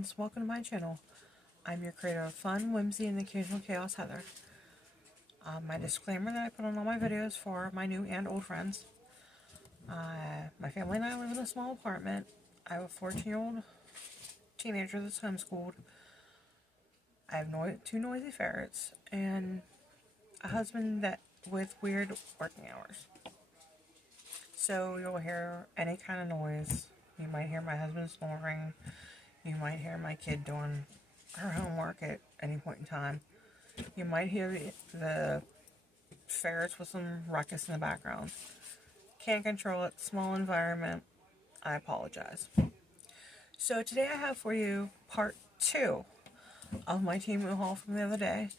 friends, welcome to my channel. I'm your creator of fun, whimsy, and occasional chaos, Heather. My disclaimer that I put on all my videos for my new and old friends. My family and I live in a small apartment. I have a 14-year-old teenager that's homeschooled. I have two noisy ferrets, and a husband with weird working hours. So you'll hear any kind of noise. You might hear my husband snoring. You might hear my kid doing her homework at any point in time. You might hear the ferrets with some ruckus in the background. Can't control it. Small environment. I apologize. So today I have for you part 2 of my Temu haul from the other day.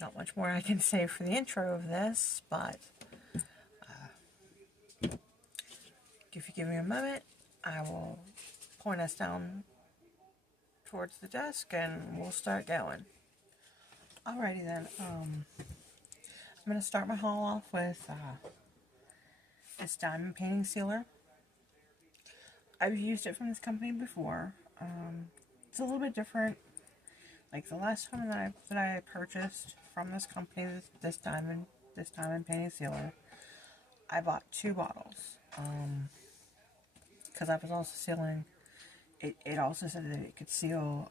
Not much more I can say for the intro of this, but if you give me a moment, I will point us down towards the desk and we'll start going. Alrighty then, I'm going to start my haul off with this diamond painting sealer. I've used it from this company before. It's a little bit different. Like the last time that I purchased from this company, this diamond painting sealer, I bought 2 bottles. Because I was also sealing, it also said that it could seal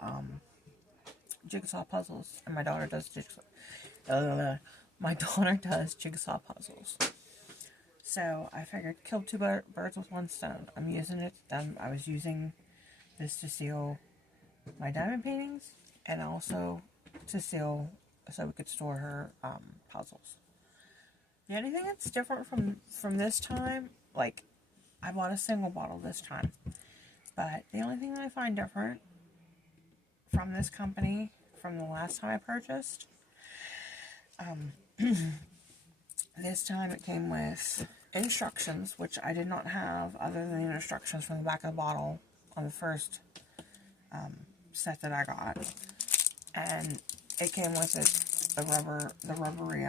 jigsaw puzzles, and my daughter does jigsaw puzzles. So I figured kill 2 birds with 1 stone. I'm using it. I was using this to seal my diamond paintings, and also to seal so we could store her puzzles. The only thing that's different from this time, like I bought a single bottle this time, but the only thing that I find different from this company from the last time I purchased, this time it came with instructions, which I did not have other than the instructions from the back of the bottle on the first set that I got. And it came with the rubbery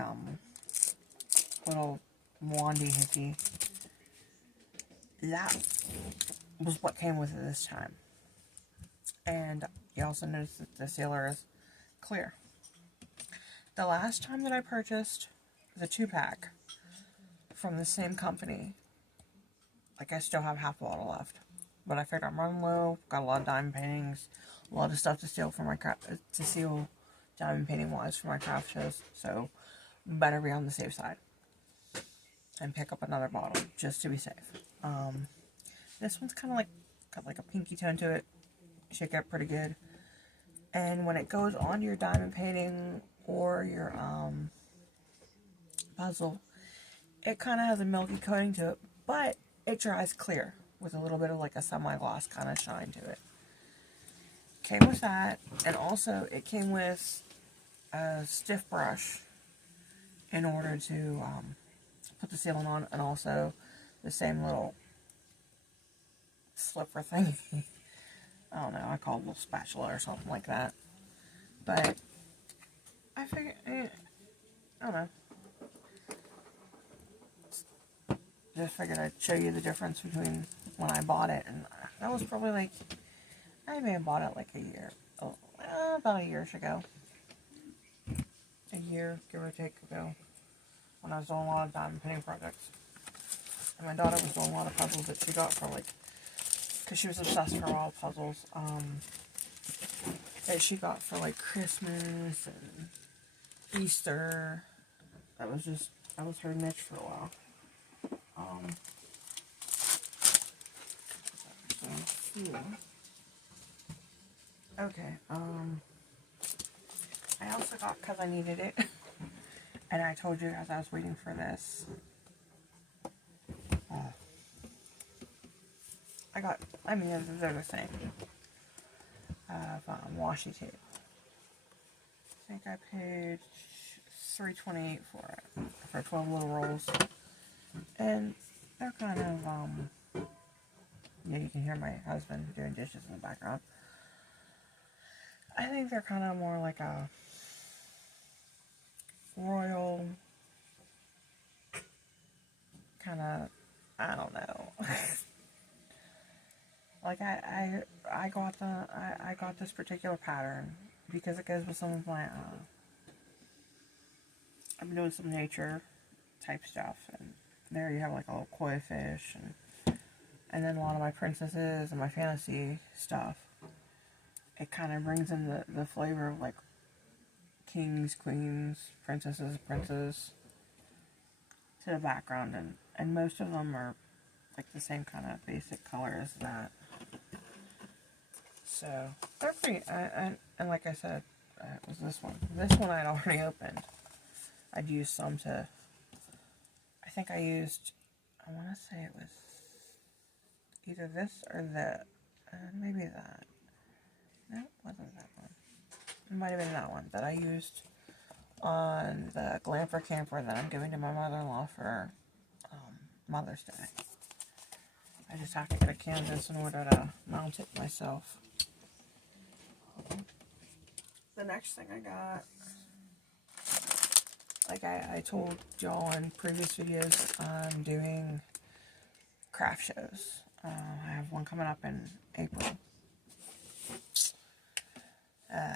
little wandy hickey. That was what came with it this time. And you also notice that the sealer is clear. The last time that I purchased the 2-pack from the same company, like I still have half a bottle left, but I figured I'm running low. Got a lot of diamond paintings, a lot of stuff to seal for my seal diamond painting wise for my craft shows. So better be on the safe side and pick up another bottle just to be safe. This one's kind of got like a pinky tone to it. Should get pretty good. And when it goes onto your diamond painting or your puzzle, it kind of has a milky coating to it, but it dries clear with a little bit of like a semi-gloss kind of shine to it. Came with that, and also it came with a stiff brush in order to put the sealant on, and also the same little slipper thing. I don't know, I call it a little spatula or something like that. But I figured, I don't know. Just figured I'd show you the difference between when I bought it, and that was probably like, I may have bought it like about a year ago. A year, give or take, ago, when I was doing a lot of diamond painting projects. And my daughter was doing a lot of puzzles that she got for because she was obsessed for a while with puzzles, that she got for Christmas and Easter. That was her niche for a while. Okay, I also got, because I needed it, and I told you as I was waiting for this, they're the same, washi tape. I think I paid $3.28 for it, for 12 little rolls, and they're kind of, yeah, you can hear my husband doing dishes in the background. I think they're kind of more like a royal, kind of, I don't know, Like I got this particular pattern because it goes with some of my I've been doing some nature type stuff, and there you have like a little koi fish, and then a lot of my princesses and my fantasy stuff. It kind of brings in the flavor of like kings, queens, princesses, princes to the background, and most of them are like the same kind of basic color as that. So they're pretty, and like I said, it was this one. This one I'd already opened. I'd used some to, I think I used, I want to say it was either this or that, maybe that. No, it wasn't that one. It might have been that one that I used on the Glamper camper that I'm giving to my mother-in-law for Mother's Day. I just have to get a canvas in order to mount it myself. The next thing I got, like I told y'all in previous videos, I'm doing craft shows. I have one coming up in April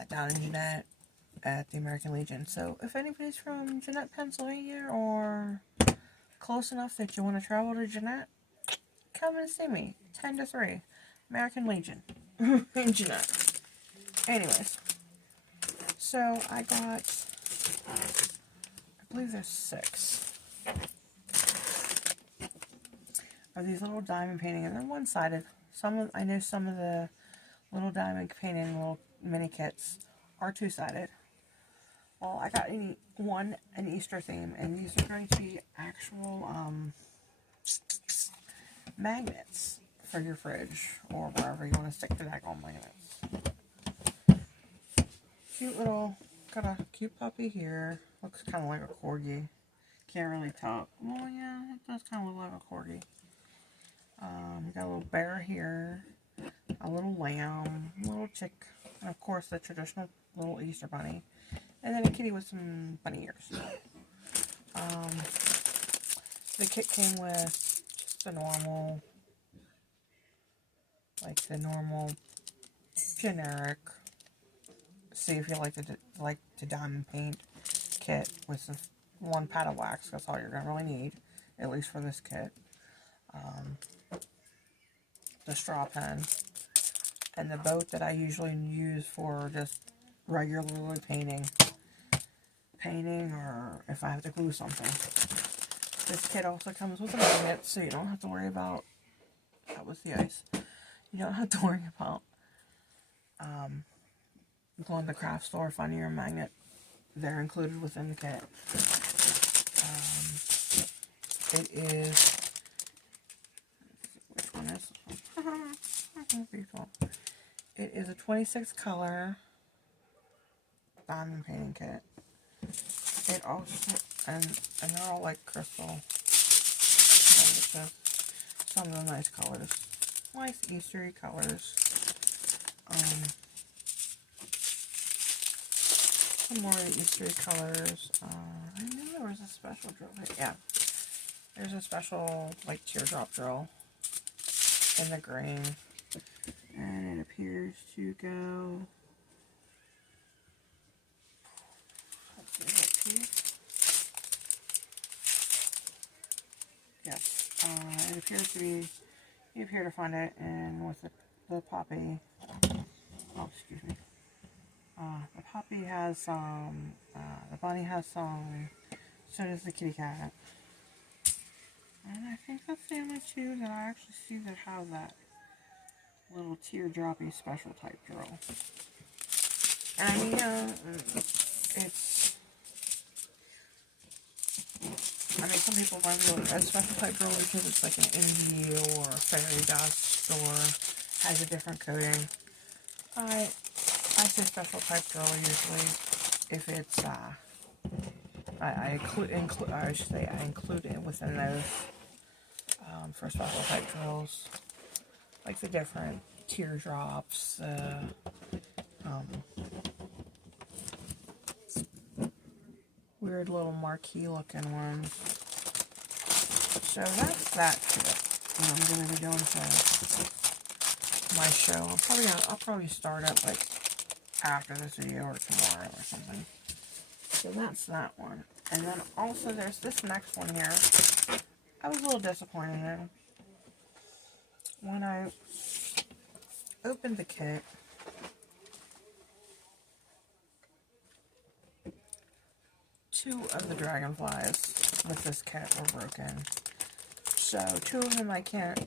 down in Jeanette at the American Legion. So if anybody's from Jeanette, Pennsylvania, or close enough that you want to travel to Jeanette, come and see me. 10 to 3. American Legion in Jeanette. Anyways, so I got, I believe there's 6 of these little diamond painting, and they're one-sided. I know some of the little diamond painting little mini kits are two-sided. Well, I got an Easter theme, and these are going to be actual magnets for your fridge or wherever you want to stick the daggone magnets. Cute little, got a cute puppy here. Looks kind of like a corgi. Can't really tell. Well, yeah, it does kind of look like a corgi. Got a little bear here, a little lamb, a little chick, and of course the traditional little Easter bunny, and then a kitty with some bunny ears. The kit came with just the normal, like the normal generic, see if you like to diamond paint kit with the 1 pad of wax. That's all you're going to really need, at least for this kit. The straw pen, and the boat that I usually use for just regularly painting, or if I have to glue something. This kit also comes with a magnet, so you don't have to worry about, that was the ice, you don't have to worry about going to the craft store, finding your magnet. They're included within the kit. It is, which one is it is a 26 color diamond painting kit. It also, and they're all like crystal. Some of the nice colors, nice Eastery colors. Some more Eastery colors. I knew there was a special drill here. Yeah, there's a special like teardrop drill in the green, and it appears to go. Let's see, yes, it appears to be. You appear to find it in with the poppy. Oh, excuse me. The puppy has some. The bunny has some. So does the kitty cat. And I think that's the only 2 that I actually see that have that little teardroppy special type drill. And it's. I mean, some people might do a special type drill because it's like an indie or a fairy dust or has a different coating. I say special type drill usually if it's I include it within those for special type drills, like the different teardrops, weird little marquee looking ones. So that's that to it. And I'm going to be going to my show. I'll probably start it like after this video or tomorrow or something. So that's that one. And then also there's this next one here. I was a little disappointed in. When I opened the kit, two of the dragonflies with this kit were broken. So two of them I can't,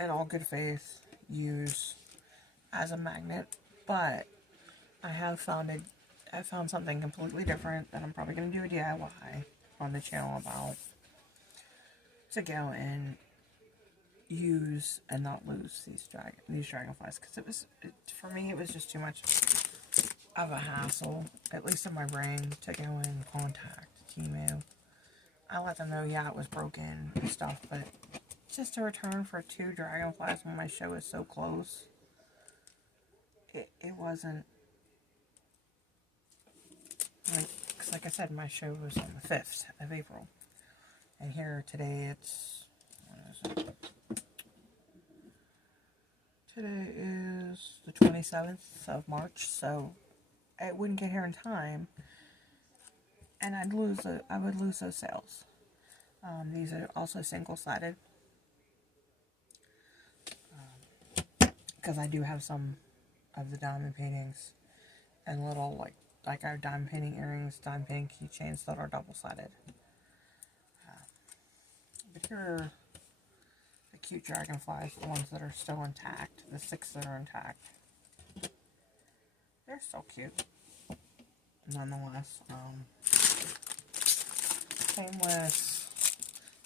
in all good faith, use as a magnet, but I found something completely different that I'm probably going to do a DIY on the channel about, to go and use and not lose these dragonflies, because for me it was just too much of a hassle, at least in my brain, to go and contact Temu. I let them know, yeah, it was broken and stuff, but just to return for two dragonflies when my show is so close, it wasn't, because like I said, my show was on the 5th of April, and here today it's, what is it? Today is the 27th of March, so it wouldn't get here in time, and I would lose those sales. These are also single-sided, because I do have some of the diamond paintings and little, like our diamond painting earrings, diamond painting keychains that are double-sided. But here are the cute dragonflies, the ones that are still intact, the 6 that are intact. They're so cute, nonetheless. Same with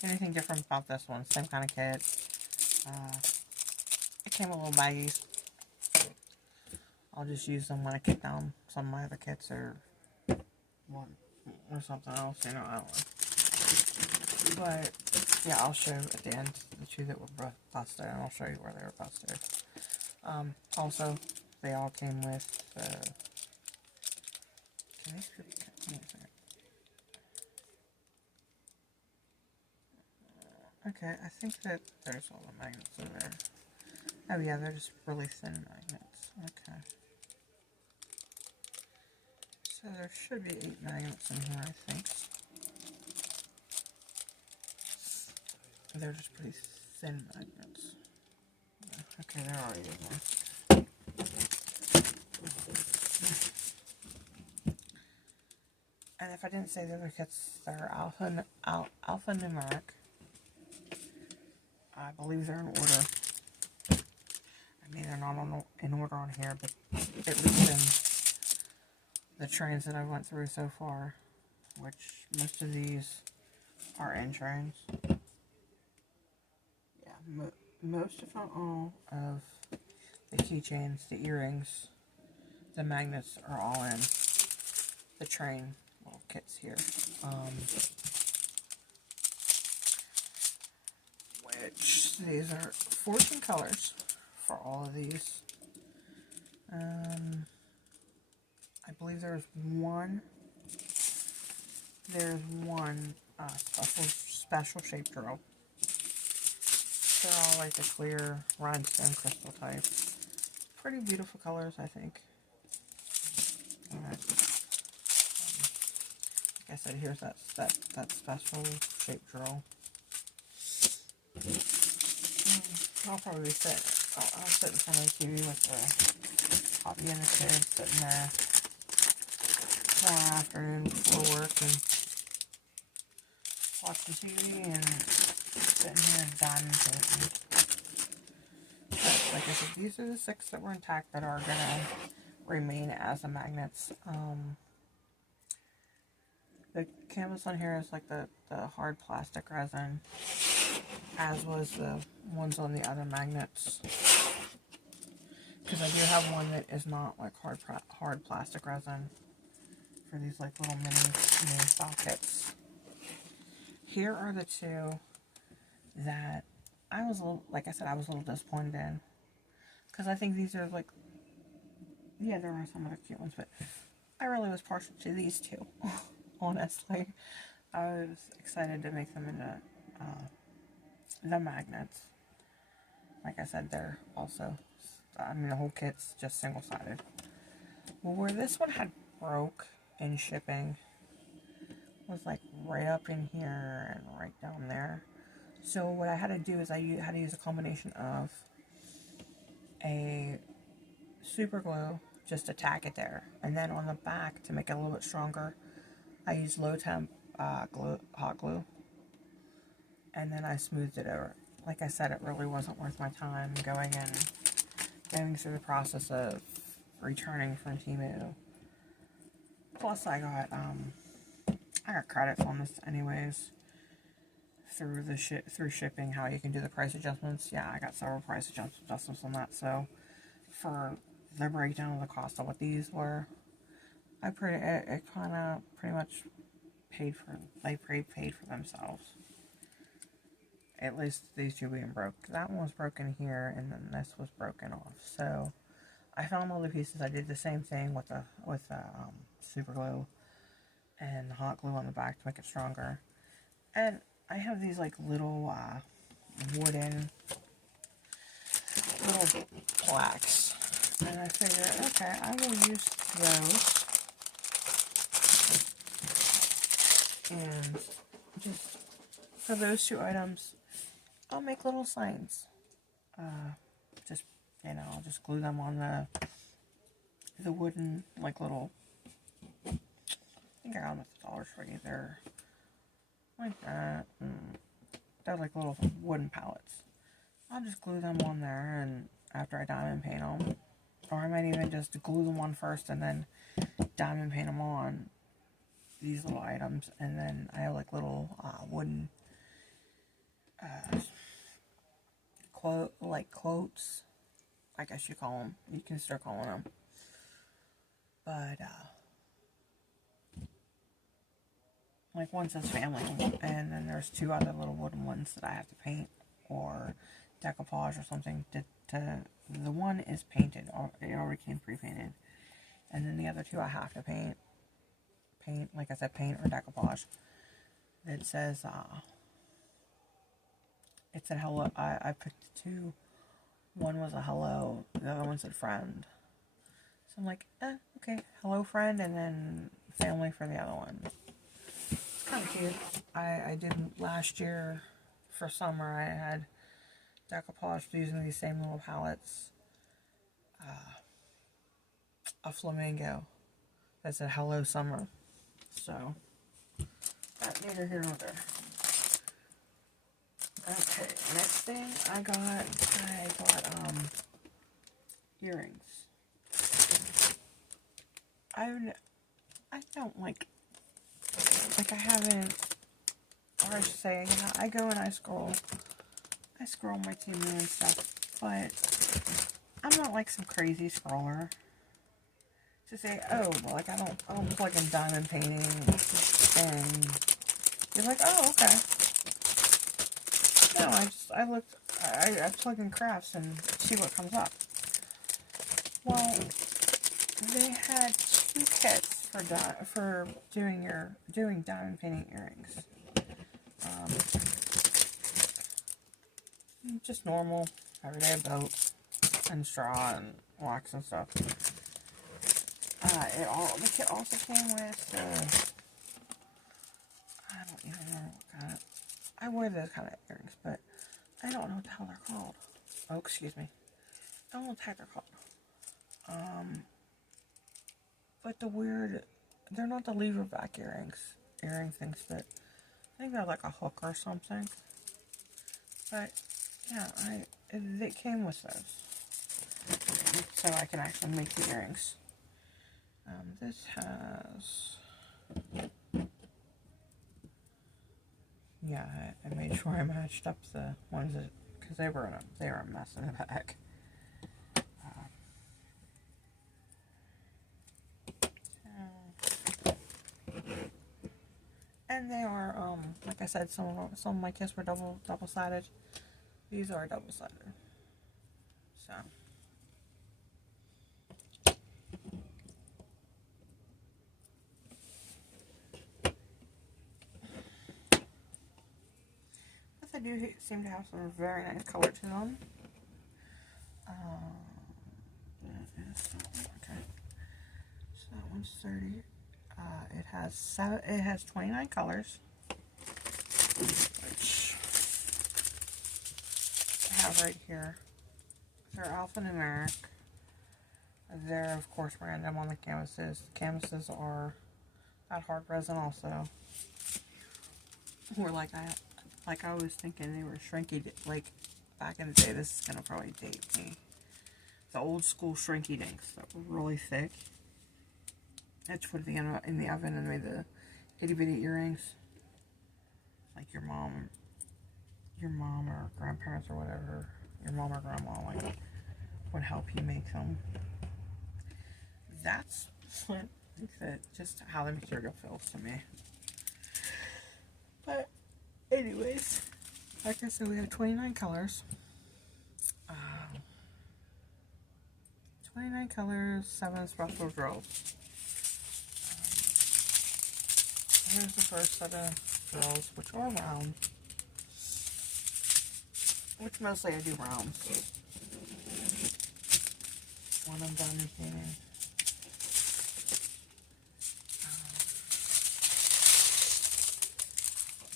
anything different about this one. Same kind of kit. It came with little baggies. I'll just use them when I kick down some of my other kits or something else, you know, I don't know. But yeah, I'll show at the end the two that were busted, and I'll show you where they were busted. Also, they all came with can I screw okay, I think that there's all the magnets in there. Oh yeah, they're just really thin magnets. Okay. So there should be 8 magnets in here, I think. They're just pretty thin magnets. Okay, they're already in there. And if I didn't say the other kits, they're alphanumeric. I believe they're in order. I mean, they're not in order on here, but at least in the trains that I went through so far, which most of these are in trains. Yeah, most if not all of the keychains, the earrings, the magnets are all in the train little kits here. Which these are 14 colors for all of these. I believe there's one special shape drill. They're all like the clear rhinestone crystal type. Pretty beautiful colors, I think. Like I said, here's that special shape drill. I'll probably I'll sit in front of the TV with the hobby and the kids, sitting there tomorrow afternoon before work and watching TV and sitting here and diamond painting. But like I said, these are the 6 that were intact that are gonna remain as the magnets. The canvas on here is like the hard plastic resin, as was the ones on the other magnets. Because I do have one that is not like hard plastic resin for these like little mini style kits. Here are the 2 that I was like I said, I was a little disappointed in. Because I think these are like, yeah, there are some other cute ones, but I really was partial to these 2. Honestly, I was excited to make them into the magnets. Like I said, they're also I mean, the whole kit's just single-sided. Well, where this one had broke in shipping was like right up in here and right down there. So what I had to do is I had to use a combination of a super glue just to tack it there, and then on the back to make it a little bit stronger, I used low temp hot glue, and then I smoothed it over. Like I said, it really wasn't worth my time going through the process of returning from Temu. Plus, I got credits on this anyways through shipping. How you can do the price adjustments? Yeah, I got several price adjustments on that. So for the breakdown of the cost of what these were, it kind of pretty much paid for themselves. At least these two being broke. That one was broken here, and then this was broken off. So I found all the pieces. I did the same thing with the super glue and the hot glue on the back to make it stronger. And I have these like little wooden little plaques, and I figured, okay, I will use those and just for those two items, I'll make little signs. Just, I'll just glue them on the wooden, like little, I think I got them at the Dollar Tree. They're like that. They're like little wooden pallets. I'll just glue them on there, and after I diamond paint them, or I might even just glue them on first and then diamond paint them on these little items, and then I have like little wooden quotes, I guess you call them. You can start calling them. But like one says family, and then there's two other little wooden ones that I have to paint or decoupage or something. The one is painted, or it already came pre-painted, and then the other two I have to paint. Like I said, paint or decoupage. It says it said hello. I picked two. One was a hello, the other one said friend. So I'm like, okay, hello friend, and then family for the other one. It's kind of cute. I did last year for summer. I had decoupaged using these same little palettes. A flamingo that said hello summer. So that's neither here nor there. Okay, next thing I got earrings. I don't like I haven't, or I should say, I go and I scroll my Temu and stuff, but I'm not like some crazy scroller to say, oh, well, like I don't plug in diamond painting, and you're like, oh, okay. No, I plug in crafts and see what comes up. Well, they had two kits for doing diamond painting earrings. Just normal, everyday boat and straw and wax and stuff. The kit also came with, I don't even know what kind of, I wear those kind of earrings, but I don't know what the hell they're called. Oh, excuse me. I don't know what the heck they're called. But they're not the lever back earring things, but I think they're like a hook or something. But, yeah, it came with those. So I can actually make the earrings. This has, yeah, I made sure I matched up the ones that, because they were a mess in the back. And they are, like I said, some of my kits were double-sided. These are double-sided. So. But they do seem to have some very nice color to them. one's 30. It has 29 colors, which I have right here. They're alphanumeric. They're of course random on the canvases. The canvases are that hard resin also. Or like I was thinking they were shrinky, like back in the day. This is gonna probably date me. The old school shrinky dinks that were really thick. I just put it in the oven and made the itty bitty earrings. Like your mom or grandparents or whatever, your mom or grandma like would help you make them. That's what just how the material feels to me. But anyways, like I said, we have 29 colors. 29 colors, 7 special drills. Here's the first set of drills, which are round. Which mostly I do rounds when I'm done painting.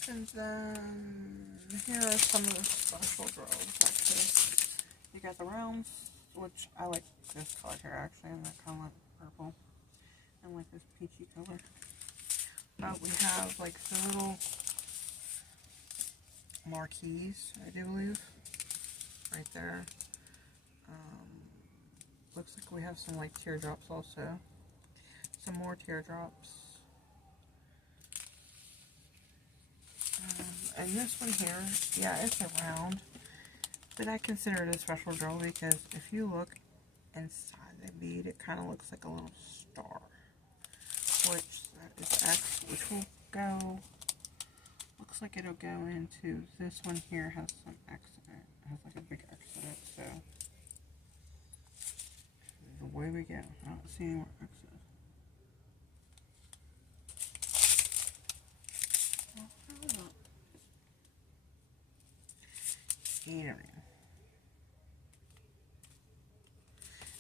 And then here are some of the special drills. Actually, you got the rounds, which I like this color here actually, and that kind of like purple, and like this peachy color. But we have like the little marquees, I do believe, right there. Looks like we have some like teardrops also. Some more teardrops. And this one here, yeah, it's a round, but I consider it a special drill because if you look inside the bead, it kind of looks like a little star, which that is X, which will go, looks like it'll go into, this one here has some X in it, has like a big X in it, so the way we go, I don't see any more X in it.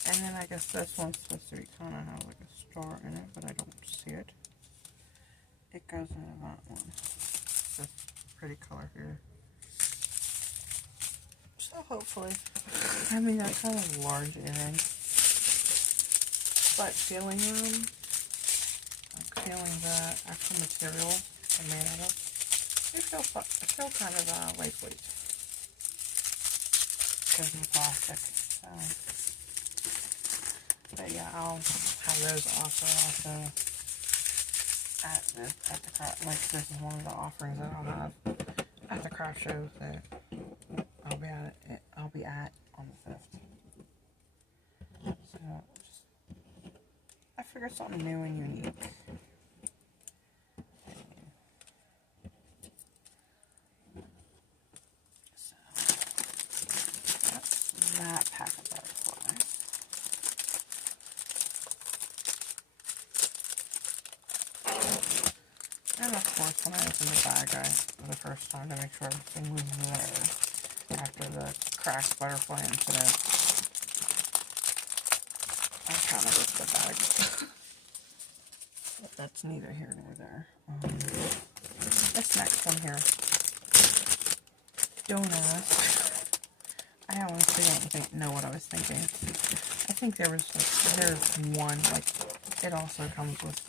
And then I guess this one's supposed to be kind of have like a star in it, but I don't see it. It goes into that one. This pretty color here. So hopefully, I mean they're kind of large earrings, but feeling them, like feeling the actual material they're made out of, they feel kind of lightweight because of the plastic. So, but yeah, I'll have those also at the craft. Like this is one of the offerings that I'll have at the craft show that I'll be at on the 5th. So I figured something new and unique. So that's that pack of butterflies. And of course, when I opened the bag, for the first time to make sure everything was there after the cracked butterfly incident, I kind of ripped the bag. But that's neither here nor there. This next one here, don't ask. I honestly don't know what I was thinking. I think there's one, like, it also comes with,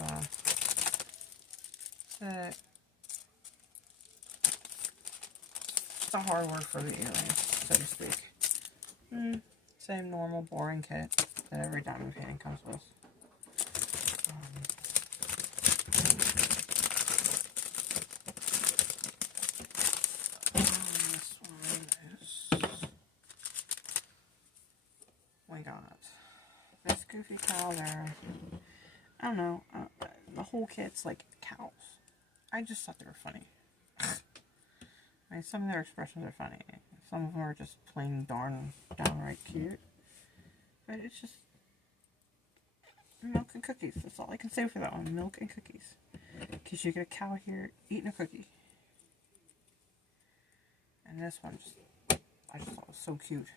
the hardware for the earrings, so to speak. Same normal boring kit that every diamond painting comes with. This one is, we got this goofy cow there. I don't know, the whole kit's like cows. I just thought they were funny. I mean, some of their expressions are funny. Some of them are just plain downright cute. But it's just milk and cookies. That's all I can say for that one. Milk and cookies. Because you get a cow here eating a cookie. And this one I just thought was so cute.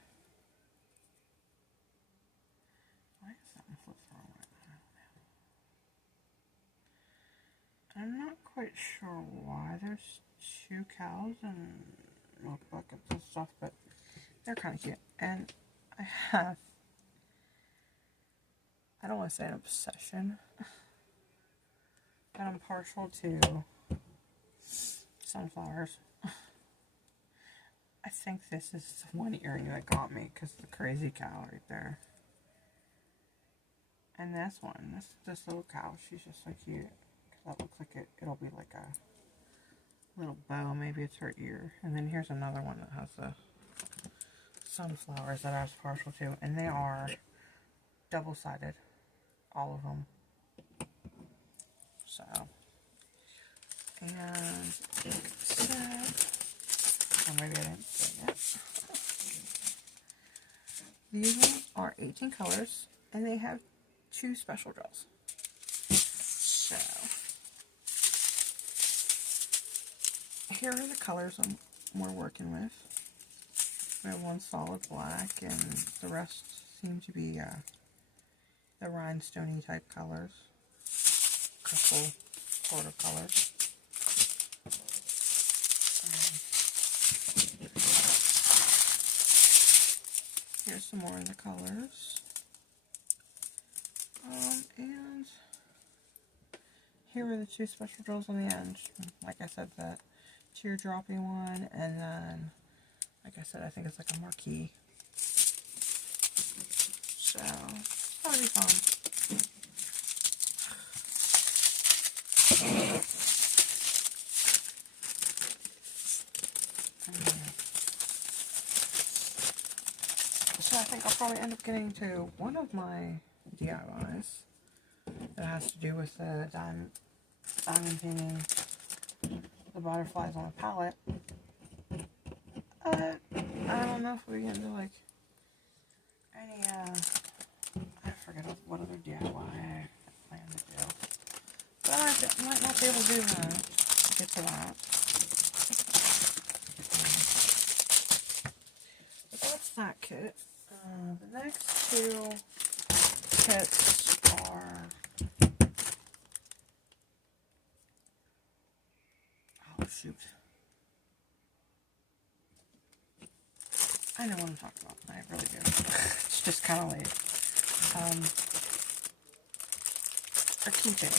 Why is that one flipped the wrong way? I don't know. quite sure why there's 2 cows and milk buckets and stuff, but they're kind of cute. And I have, I don't want to say an obsession, but I'm partial to sunflowers. I think this is the one earring that got me, because the crazy cow right there. And this one, this little cow, she's just so cute. Because that looks like it'll be like a little bow, maybe it's her ear. And then here's another one that has the sunflowers that I was partial to. And they are double-sided, all of them. So, and like I said, or maybe I didn't say it. These ones are 18 colors, and they have 2 special draws. So, here are the colors we're working with. We have one solid black, and the rest seem to be the rhinestoney type colors. Couple sort of colors. Here's some more of the colors. And here are the 2 special drills on the end. Like I said, the teardroppy one, and then, like I said, I think it's like a marquee. So, that'll be fun. So I think I'll probably end up getting to one of my DIYs that has to do with the diamond painting the butterflies on a palette. I don't know if we get into like any I forget what other DIY I plan to do. But I might not be able to do that. Get to that. But that's that kit. The next 2 kits are, oh shoot, I know what I'm talking about. I really do. It's just kind of late. A keychain.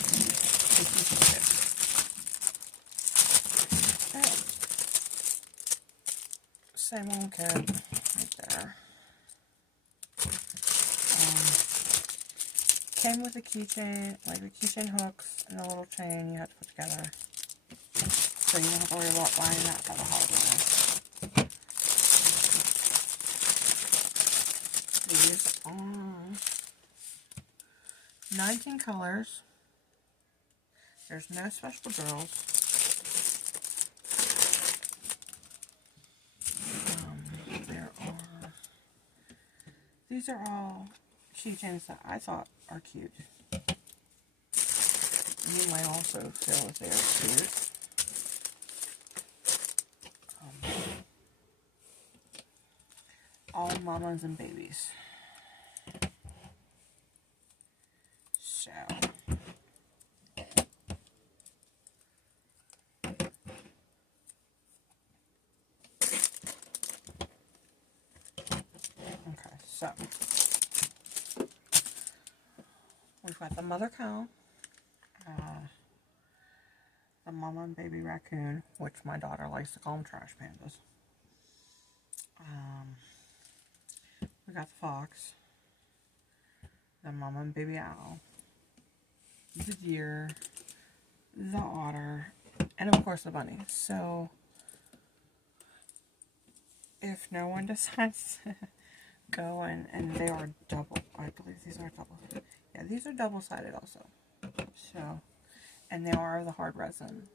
A keychain kit. Same old kit right there. Came with a keychain, like the keychain hooks and a little chain you had to put together. So you don't have to worry about buying that for the hardware. These are 19 colors. There's no special drills. These are all keychains that I thought are cute. You might also feel that they are cute. All mamas and babies. So. Okay, so. We've got the mother cow, the mama and baby raccoon, which my daughter likes to call them trash pandas. We got the fox, the mama and baby owl, the deer, the otter, and of course the bunny. So, if no one decides to go and they are double, I believe these are double. Yeah, these are double-sided also. So, and they are the hard resin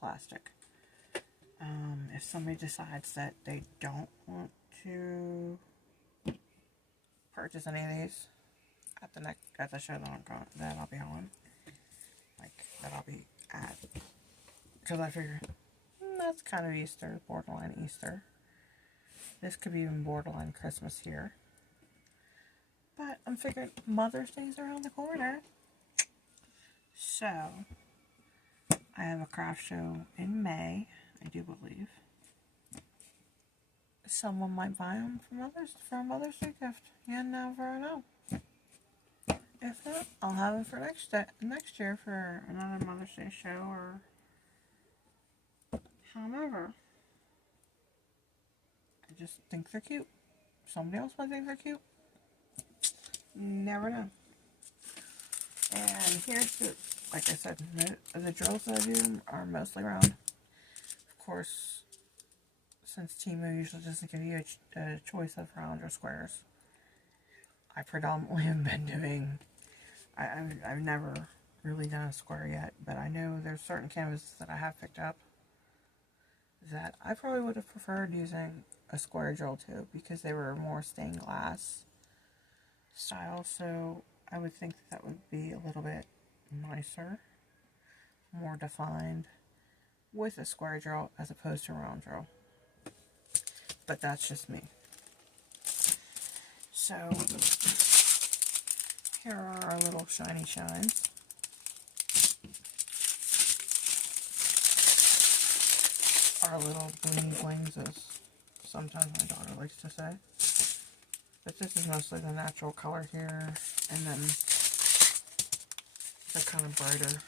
plastic. If somebody decides that they don't want to purchase any of these at the show that I'll be on, like that I'll be at, because I figure that's kind of Easter, borderline Easter. This could be even borderline Christmas here. But I'm figuring Mother's Day's around the corner. So, I have a craft show in May, I do believe. Someone might buy them for a Mother's Day gift. You never know. If not, I'll have them for next year for another Mother's Day show or however. I just think they're cute. Somebody else might think they're cute. Never know. And here's the, like I said, the drills that I do are mostly round. Of course, since Temu usually doesn't give you a choice of round or squares, I predominantly have been doing, I've never really done a square yet, but I know there's certain canvases that I have picked up that I probably would have preferred using a square drill to, because they were more stained glass style, so I would think that would be a little bit nicer, more defined with a square drill as opposed to a round drill. But that's just me. So here are our little shiny shines. Our little blingy blings, as sometimes my daughter likes to say. But this is mostly the natural color here, and then the kind of brighter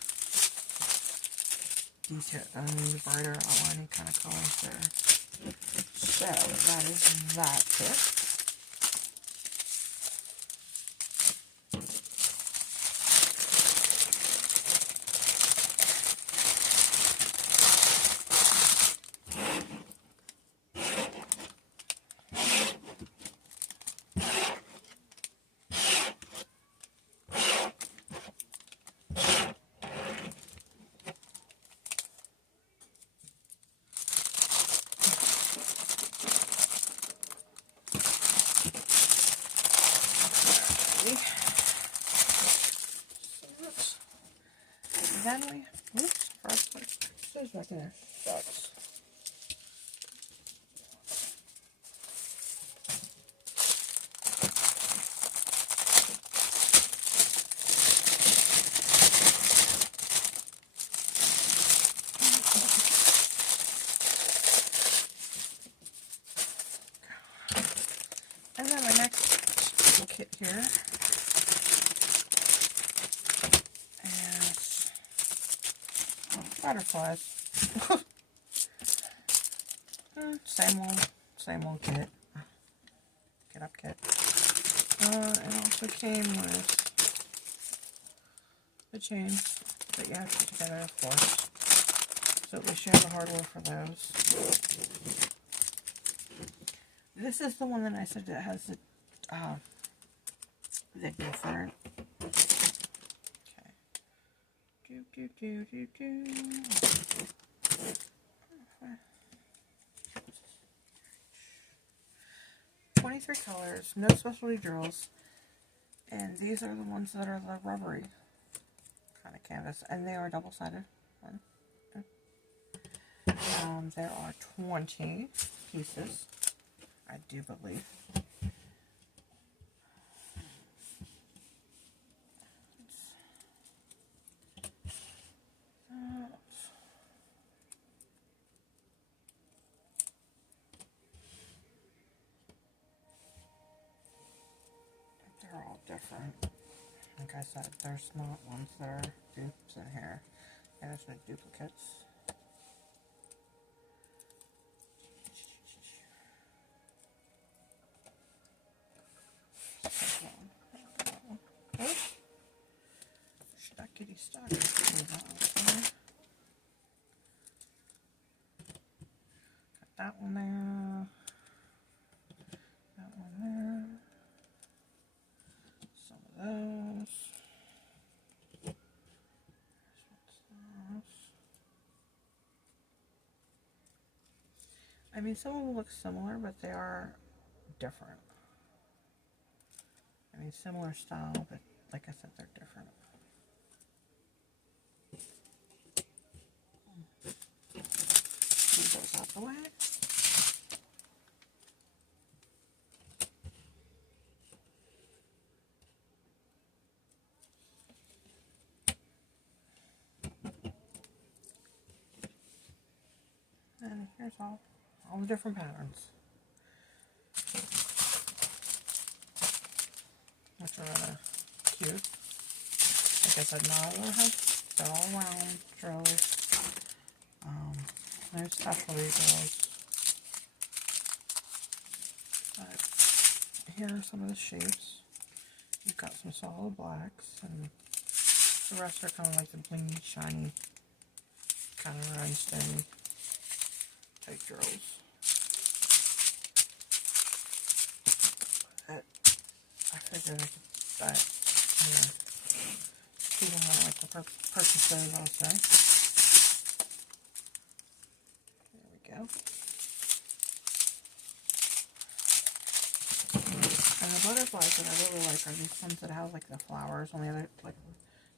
detail, the brighter outlining kind of colors there. So that is that kit. Then we, oops, first, there's back in there, shucks. And then my next kit here is butterflies. Same old kit. Get up kit. It also came with the chains that you have to put together, of course. So at least you have the hardware for those. This is the one that I said that has the different. Okay. 23 colors, no specialty drills, and these are the ones that are the rubbery kind of canvas, and they are double-sided. There are 20 pieces, I do believe. They're all different. Like I said, there's not ones that are dupes in here. There's no duplicates. Stuckity stuck. Got that one there. That one there. Some of those. I mean, some of them look similar, but they are different. I mean, similar style, but like I said, they're different. Move those out the way. Here's all the different patterns, which are really cute. Like I said, not all they're all round drills. There's specialty drills. But here are some of the shapes. You've got some solid blacks, and the rest are kind of like the blingy, shiny, kind of rhinestone type drills. But I figured I could, but, people might like to purchase those also. There we go. And the butterflies that I really like are these ones that have like the flowers on the other, like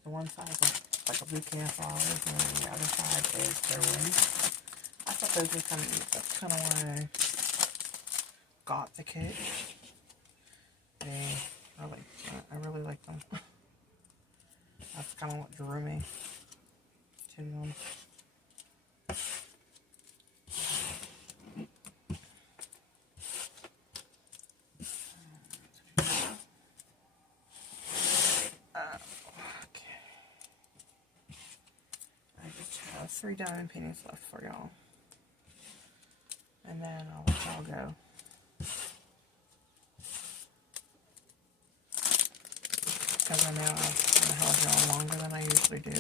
the one side is like a bouquet of flowers, and then the other side is their wings. I thought those were kind of neat. That's kind of why I got the kit. I really like them. That's kind of what drew me to them. Okay. I just have 3 diamond paintings left for y'all. And then I'll let y'all go. Because I know I've held y'all longer than I usually do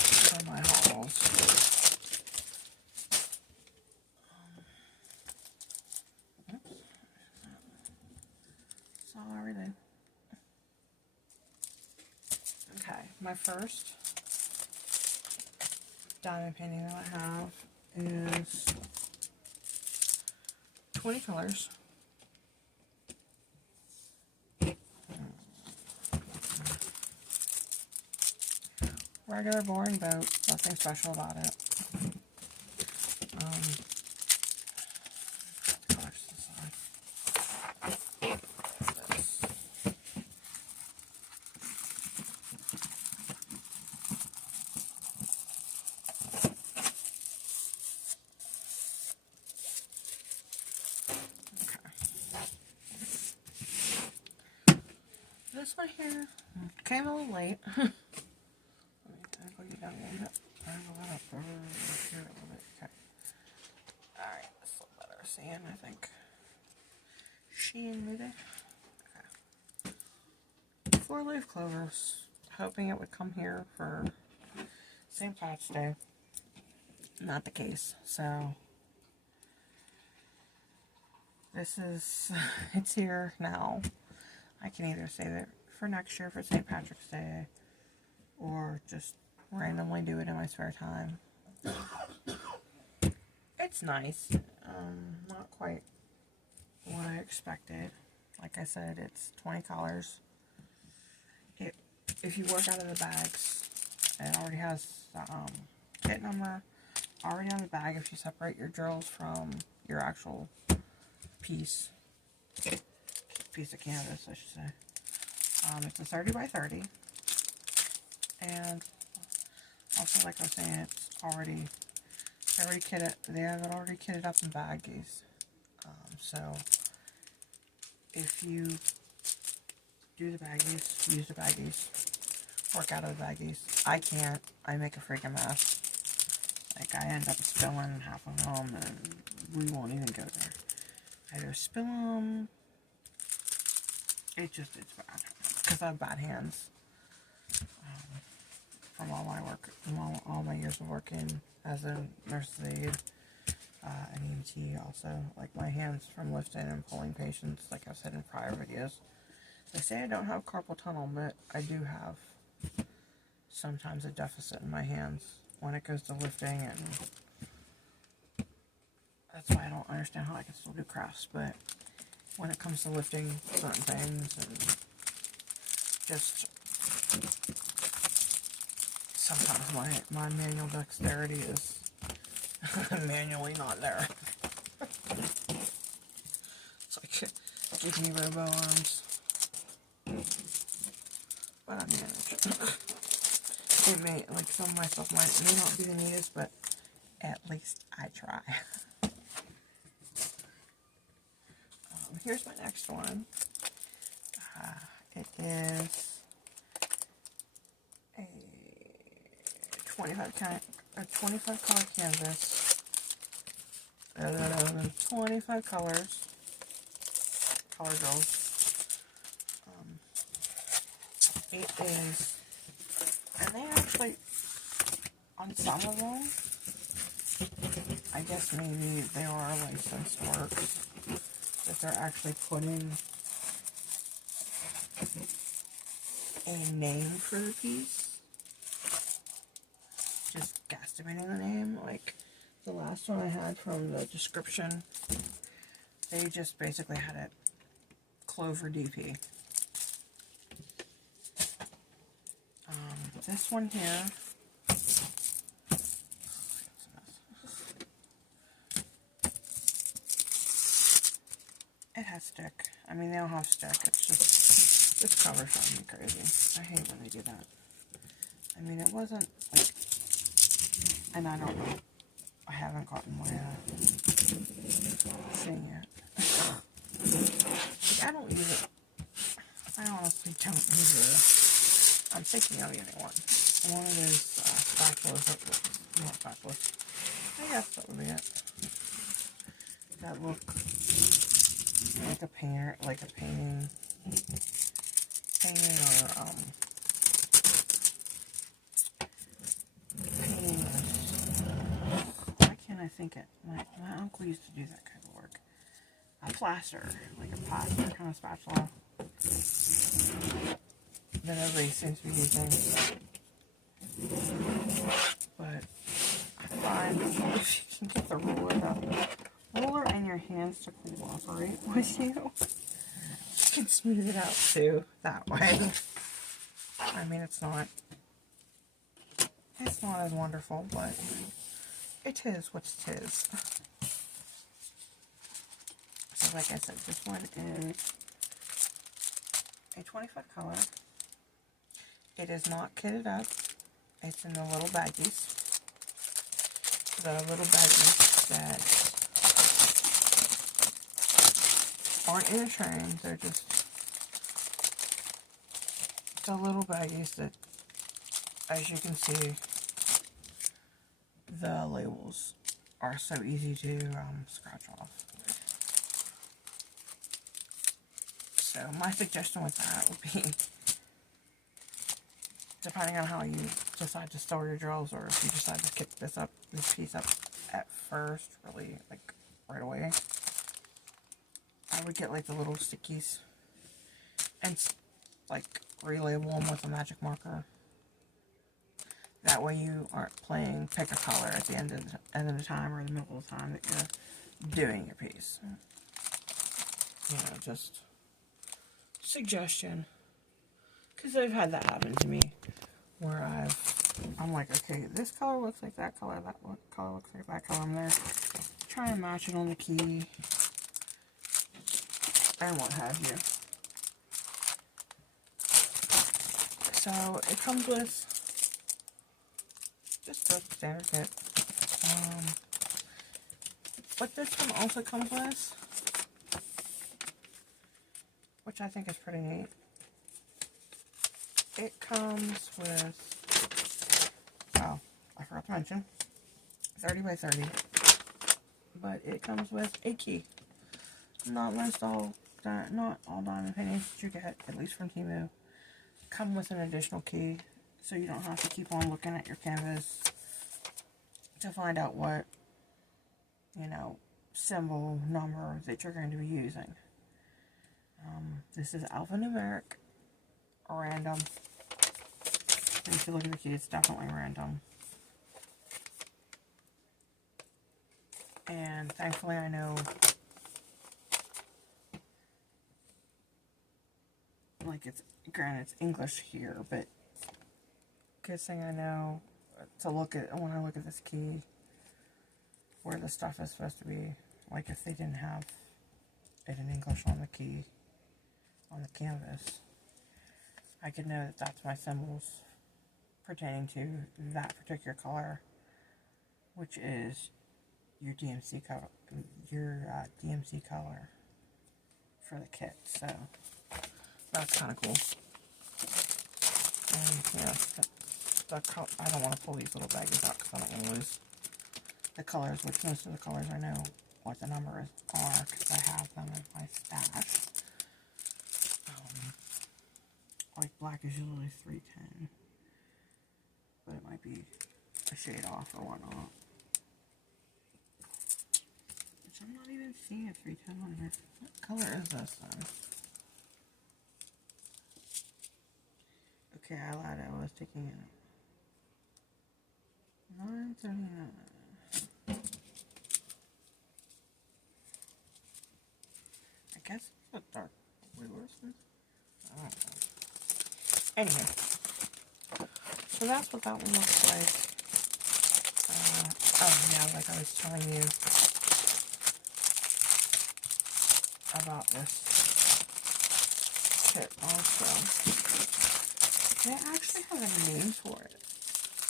for my hauls. Saw everything. Okay, my first diamond painting that I have is 20 colors. Regular boring boat, nothing special about it. Colors to the side. This one here came a little late. Let me go you down a little bit. Angle that up here a little bit. Okay. Alright, that's a little better seeing, I think. Sheen, maybe? Okay. 4-leaf clovers. Hoping it would come here for St. Pat's Day. Not the case. So, this is, it's here now. I can either save it for next year for St. Patrick's Day, or just randomly do it in my spare time. It's nice. Not quite what I expected. Like I said, it's 20 colors. If you work out of the bags, it already has the kit number already on the bag if you separate your drills from your actual piece of canvas, I should say. It's a 30 by 30, and also, like I was saying, it's already kitted. They have it already kitted up in baggies. So if you do the baggies, use the baggies, work out of the baggies. I can't. I make a freaking mess. Like, I end up spilling half of them, and we won't even go there. I either spill them. It's bad. Because I have bad hands. From all my work, all my years of working as a nurse's aide, and EMT also. Like, my hands from lifting and pulling patients, like I've said in prior videos. They say I don't have carpal tunnel, but I do have sometimes a deficit in my hands when it goes to lifting, and that's why I don't understand how I can still do crafts. But when it comes to lifting certain things, and just sometimes my manual dexterity is manually not there. It's like, give me robo arms. But I manage. It may, like, some of my stuff may not be the neatest, but At least I try. Here's my next one. It is a 25 color canvas. 25 colors. Color drills. It is, and they actually, on some of them, I guess maybe they are licensed works, that they're actually putting a name for the piece. Just guesstimating the name. Like the last one I had from the description, they just basically had it Clover DP. This one here, it has stick. I mean, they don't have stick. It's just, this cover drives me crazy. I hate when they do that. I mean, it wasn't like, and I don't know. I haven't gotten my thing yet. Like, I don't use it. I honestly don't use it. I'm thinking of getting one. One of those spatulas. Not spatulas. I guess that would be it. That look like a painter, like a painting or painting. Why can't I think it? My uncle used to do that kind of work. A plaster, like a plaster kind of spatula that everybody seems to be using. But I find if you can get the ruler and your hands to cooperate with you, you can smooth it out too that way. I mean, it's not as wonderful, but it is what it is. So like I said, this one is a 25 color. It is not kitted up. It's in the little baggies. The little baggies that aren't in a train. They're just the little baggies that, as you can see, the labels are so easy to scratch off. So my suggestion with that would be, depending on how you decide to store your drills, or if you decide to kick this piece up at first, really, like, right away, I would get, like, the little stickies and, like, relabel them with a magic marker. That way you aren't playing pick a color at the end of the time, or the middle of the time that you're doing your piece. You know, just suggestion. Because I've had that happen to me, where I'm like, okay, this color looks like that color, that color looks like that color. I'm there trying to match it on the key, and what have you. So it comes with just a standard kit. What this one also comes with, which I think is pretty neat, it comes with, oh, I forgot to mention, 30 by 30, but it comes with a key. Not all diamond paintings that you get, at least from Temu, come with an additional key, so you don't have to keep on looking at your canvas to find out what, you know, symbol, number that you're going to be using. This is alphanumeric, random. And if you look at the key, it's definitely random. And thankfully I know, like, granted it's English here, but good thing I know to look at, when I look at this key, where the stuff is supposed to be. Like, if they didn't have it in English on the key, on the canvas, I could know that that's my symbols pertaining to that particular color. which is your DMC color, DMC color for the kit. So that's kind of cool. And yeah, I don't want to pull these little baggies out because I don't want to lose the colors, which most of the colors I know what the numbers are because I have them in my stash. Like black is usually 310, but it might be a shade off or whatnot. Which I'm not even seeing a 310 on here. What color is this then? Okay, I lied. I was taking it. 939. I guess it's a dark blue or something. I don't know. Anyway, so that's what that one looks like. Oh yeah, like I was telling you about this kit also. They actually have a name for it,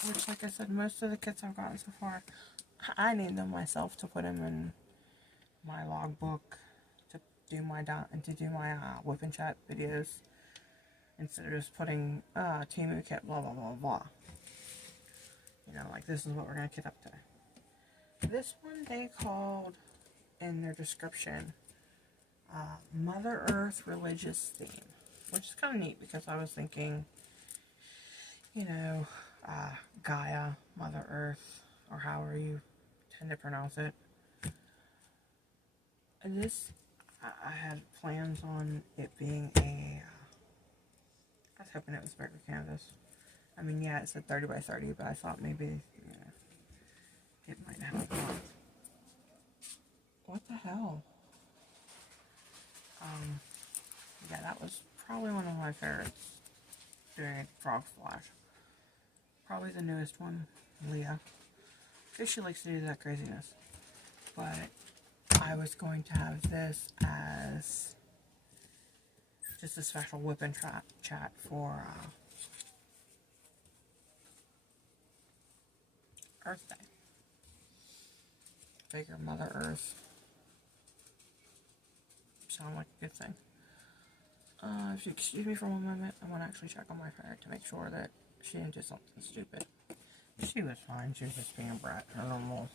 which, like I said, most of the kits I've gotten so far, I named them myself to put them in my logbook to do my whip and chat videos instead of just putting Temu kit blah blah blah blah. You know, like this is what we're gonna kit up to. This one they called in their description Mother Earth religious theme, which is kind of neat because I was thinking, you know, Gaia, Mother Earth, or however you tend to pronounce it. And this, I had plans on it being I was hoping it was bigger canvas. I mean, yeah, it said 30 by 30, but I thought maybe, you know, it might have more. What the hell? Yeah, that was probably one of my favorites, doing a frog splash. Probably the newest one, Leah, because she likes to do that craziness. But I was going to have this as just a special whip and chat for Earth Day. Figure Mother Earth sound like a good thing. If you excuse me for one moment, I want to actually check on my ferret to make sure that she didn't do something stupid. She was fine. She was just being a brat. Her normal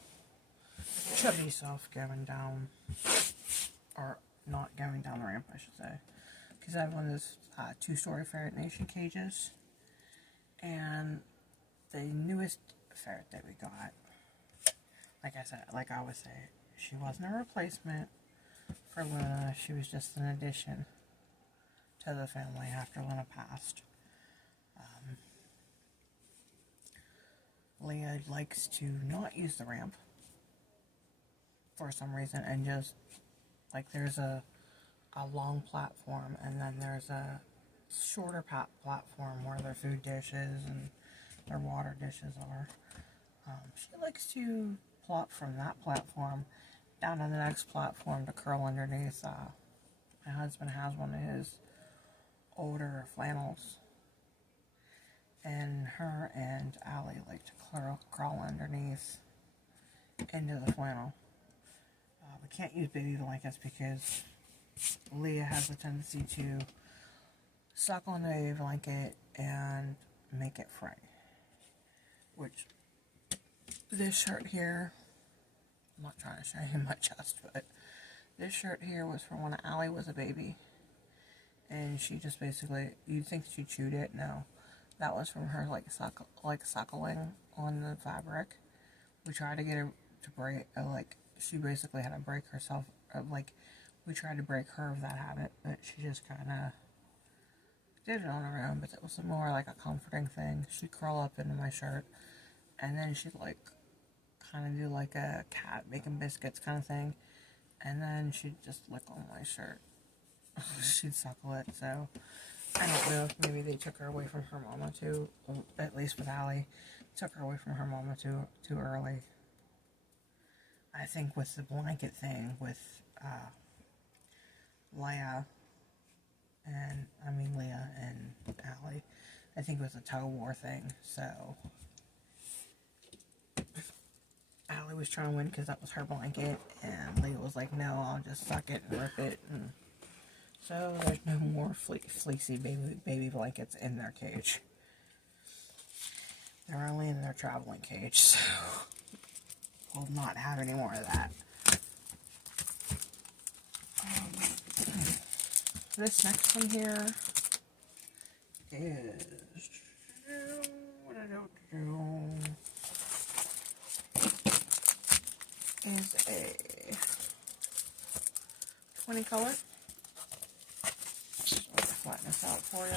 chubby self going down, or not going down the ramp, I should say. Because I have one of those 2-story Ferret Nation cages. And the newest ferret that we got, like I said, like I always say, she wasn't a replacement for Luna. She was just an addition to the family after Luna passed. Leah likes to not use the ramp for some reason, and just like there's a long platform and then there's a shorter platform where their food dishes and their water dishes are. She likes to plop from that platform down to the next platform to curl underneath. My husband has one of his older flannels, and her and Allie like to crawl underneath into the flannel. We can't use baby blankets because Leah has a tendency to suck on the baby blanket and make it fray. Which, this shirt here, I'm not trying to show you my chest, but this shirt here was from when Allie was a baby. And she just basically, you'd think she chewed it. No, that was from her suckling on the fabric. We tried to get her to break, she basically had to break herself, we tried to break her of that habit, but she just kind of did it on her own. But it was more like a comforting thing. She'd crawl up into my shirt, and then she'd kind of do like a cat making biscuits kind of thing, and then she'd just lick on my shirt. She'd suckle it. So I don't know if maybe they took her away from her mama too, at least with Allie, took her away from her mama too early. I think with the blanket thing with Leah and Allie, I think it was a tug of war thing. So Riley was trying to win because that was her blanket, and Leah was like, no, I'll just suck it and rip it. And so there's no more fleecy baby blankets in their cage. They're only in their traveling cage, so we'll not have any more of that. This next one here is a 20 color. So I'll flatten this out for you.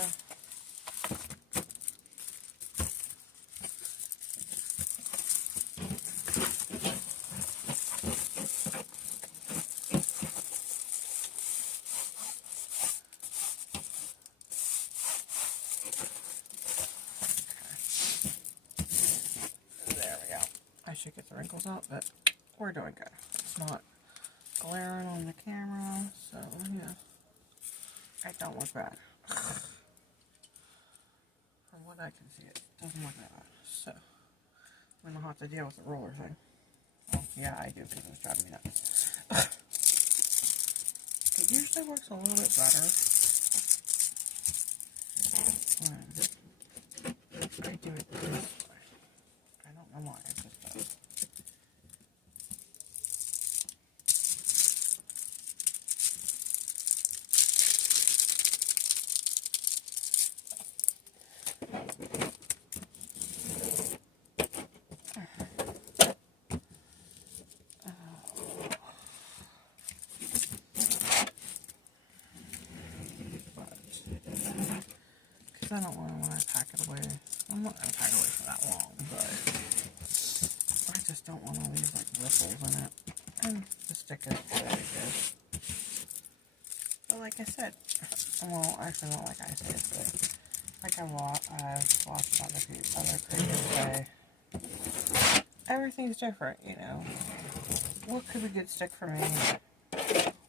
I should get the wrinkles out, but we're doing good. It's not glaring on the camera, so yeah, it don't look bad. From what I can see, it doesn't look that bad. So we don't have to deal with the roller thing. Well, yeah, I do, because it was driving me nuts. It usually works a little bit better when I do it this way. I don't know why, it just does. I don't want to pack it away. I'm not going to pack it away for that long, but I just don't want all these like ripples in it. And the stick is very good. But like I said, well, actually not like I said, but like I've watched other creators say, everything's different, you know. What could be a good stick for me?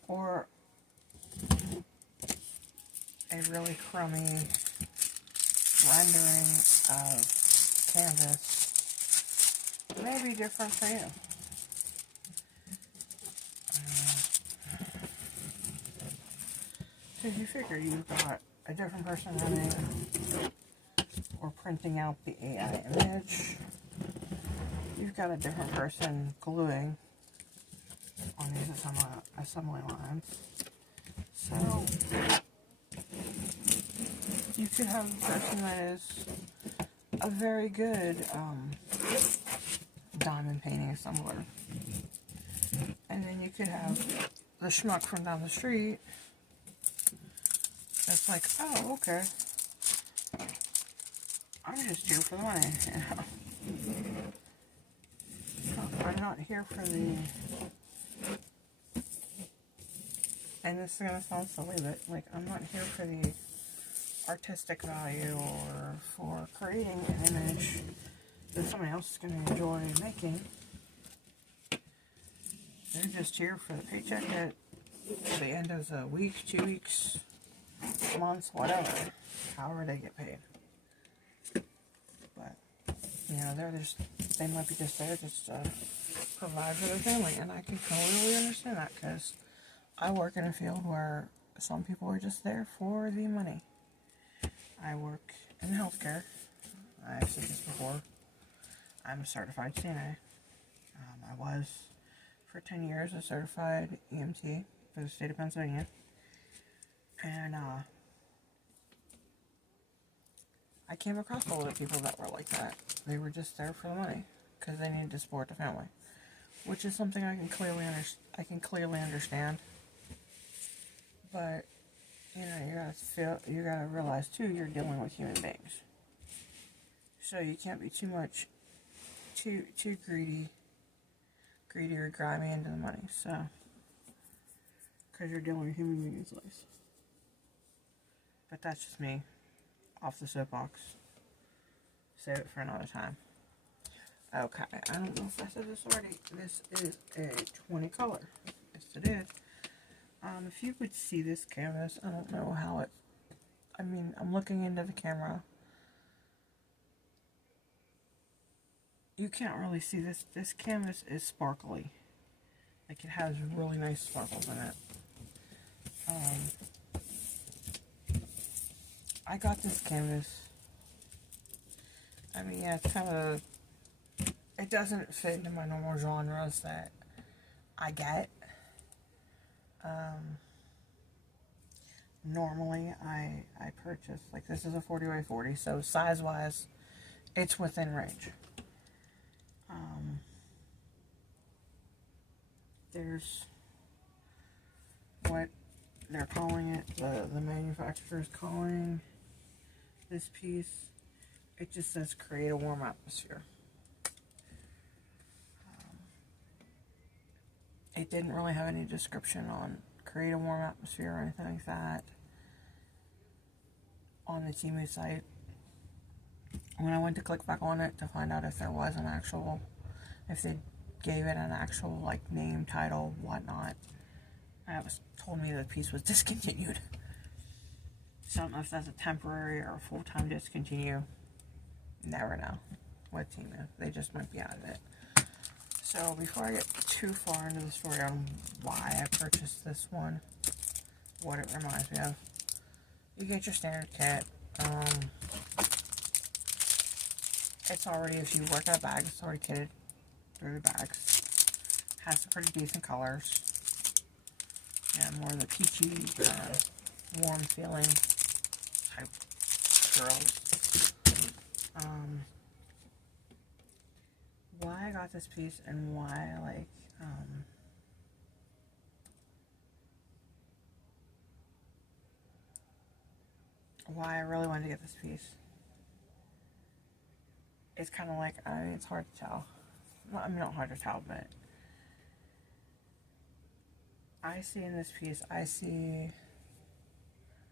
Or a really crummy rendering of canvas may be different for you. So if you figure you've got a different person running or printing out the AI image, you've got a different person gluing on these assembly lines. So you could have a person that is a very good diamond painting assembler. And then you could have the schmuck from down the street that's like, oh, okay, I'm just here for the money, you know? I'm not here for the, and this is going to sound silly, but like, I'm not here for the artistic value or for creating an image that somebody else is going to enjoy making. They're just here for the paycheck at the end of the week, 2 weeks, months, whatever, however they get paid. But, you know, they might be just there just to provide for their family, and I can totally understand that, because I work in a field where some people are just there for the money. I work in healthcare. I've said this before. I'm a certified CNA. I was, for 10 years, a certified EMT for the state of Pennsylvania. And I came across a lot of people that were like that. They were just there for the money because they needed to support the family, which is something I can clearly understand. But you know, you gotta realize too, you're dealing with human beings. So you can't be too greedy or grimy into the money. So, because you're dealing with human beings' lives. But that's just me, off the soapbox. Save it for another time. Okay, I don't know if I said this already. This is a 20 color. Yes, it is. If you could see this canvas, I don't know how it, I mean, I'm looking into the camera. you can't really see this. This canvas is sparkly. Like, it has really nice sparkles in it. I got this canvas. I mean, yeah, it's kind of, it doesn't fit into my normal genres that I get. Normally, I purchase, like, this is a 40 by 40, so size-wise, it's within range. There's what they're calling it, the manufacturer's calling this piece. It just says create a warm atmosphere. It didn't really have any description on create a warm atmosphere or anything like that on the Temu site. When I went to click back on it to find out if there was an actual, if they gave it an actual, like, name, title, whatnot, it was told me the piece was discontinued. So I don't know if that's a temporary or a full-time discontinue. Never know with Temu. They just might be out of it. So before I get too far into the story on why I purchased this one, what it reminds me of, you get your standard kit. It's already, if you work out bags, it's already kitted through the bags. Has some pretty decent colors. Yeah, more of the peachy, warm feeling type girls. Why I got this piece and why I like, why I really wanted to get this piece. It's kind of like, I mean, it's hard to tell. Well, I mean, not hard to tell, but I see in this piece, I see,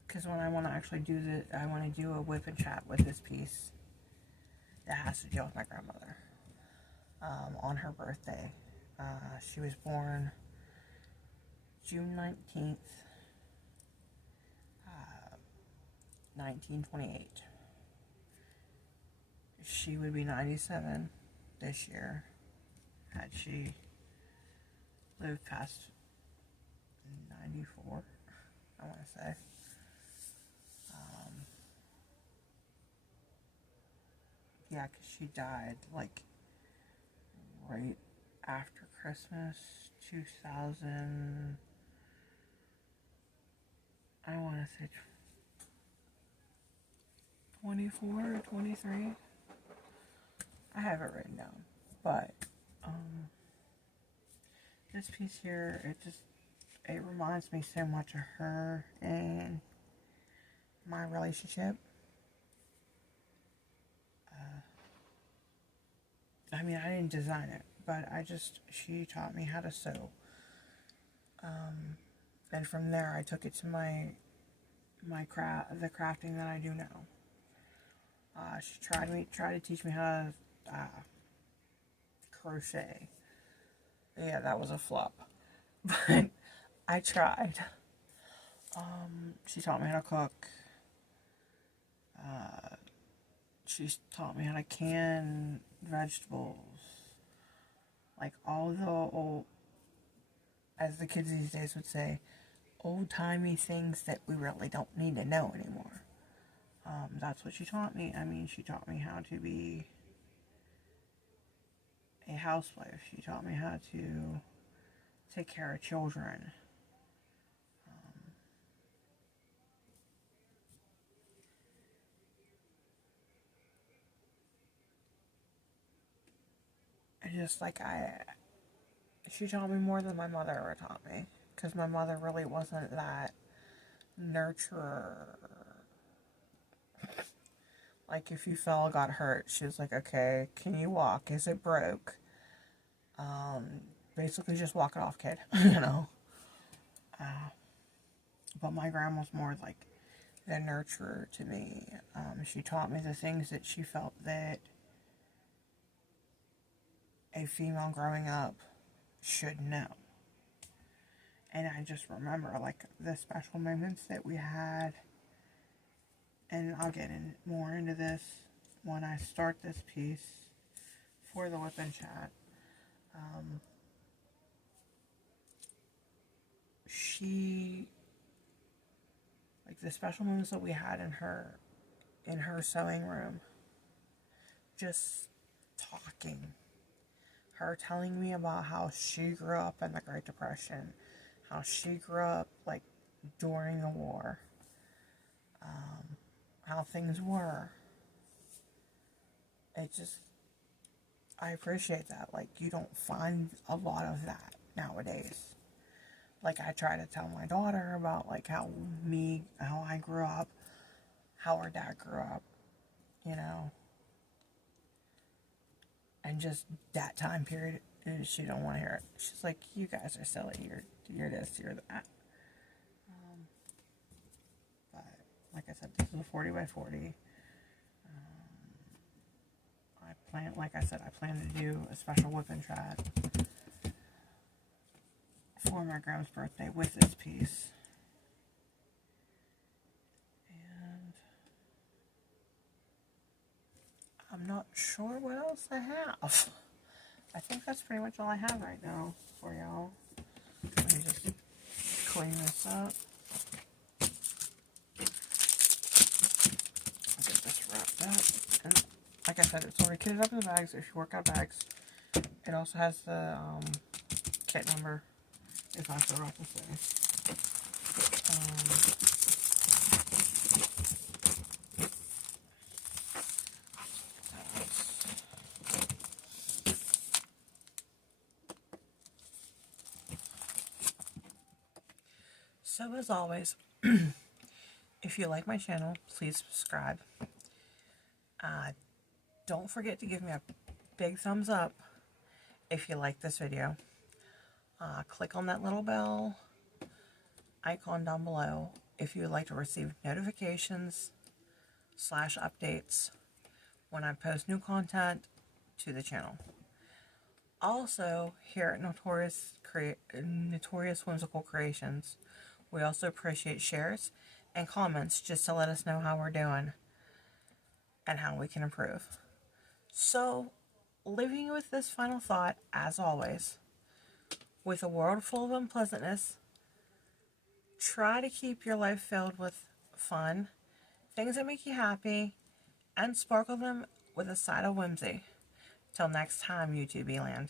because when I want to actually do I want to do a whip and chat with this piece, that has to deal with my grandmother. On her birthday. She was born June 19th, 1928. She would be 97 this year had she lived past 94, I want to say. Yeah, because she died, like, right after Christmas, 2000, I want to say 24 or 23. I have it written down, but, this piece here, it reminds me so much of her and my relationship. I mean, I didn't design it, but she taught me how to sew. And from there, I took it to the crafting that I do now. She tried to teach me how to crochet. Yeah, that was a flop, but I tried. She taught me how to cook. She taught me how to can vegetables. Like all the old, as the kids these days would say, old-timey things that we really don't need to know anymore. That's what she taught me. I mean, she taught me how to be a housewife. She taught me how to take care of children. She taught me more than my mother ever taught me. Because my mother really wasn't that nurturer. Like, if you fell or got hurt, she was like, okay, can you walk? Is it broke? Basically just walk it off, kid, you know? But my grandma was more like the nurturer to me. She taught me the things that she felt that a female growing up should know. And I just remember, like, the special moments that we had, and I'll get more into this when I start this piece, for the whip-in chat. She, like the special moments that we had in her sewing room, just talking, her telling me about how she grew up in the Great Depression, how she grew up like during the war, how things were. It just, I appreciate that. Like, you don't find a lot of that nowadays. Like, I try to tell my daughter about like how I grew up, how our dad grew up, you know, and just that time period. She don't want to hear it. She's like, you guys are silly. You're this, you're that. But like I said, this is a 40 by 40. Like I said, I plan to do a special whip-in chat for my grandma's birthday with this piece. And I'm not sure what else I have. I think that's pretty much all I have right now for y'all. Let me just clean this up. I'll get this wrapped up. And like I said, it's already kitted up in the bags if you work out bags. It also has the kit number, if I forgot to say. So as always, if you like my channel, please subscribe. Don't forget to give me a big thumbs up if you like this video. Click on that little bell icon down below if you would like to receive notifications / updates when I post new content to the channel. Also, here at Notorious Whimsical Creations, we also appreciate shares and comments just to let us know how we're doing and how we can improve. So, leaving you with this final thought, as always, with a world full of unpleasantness, try to keep your life filled with fun, things that make you happy, and sparkle them with a side of whimsy. Till next time, YouTube land.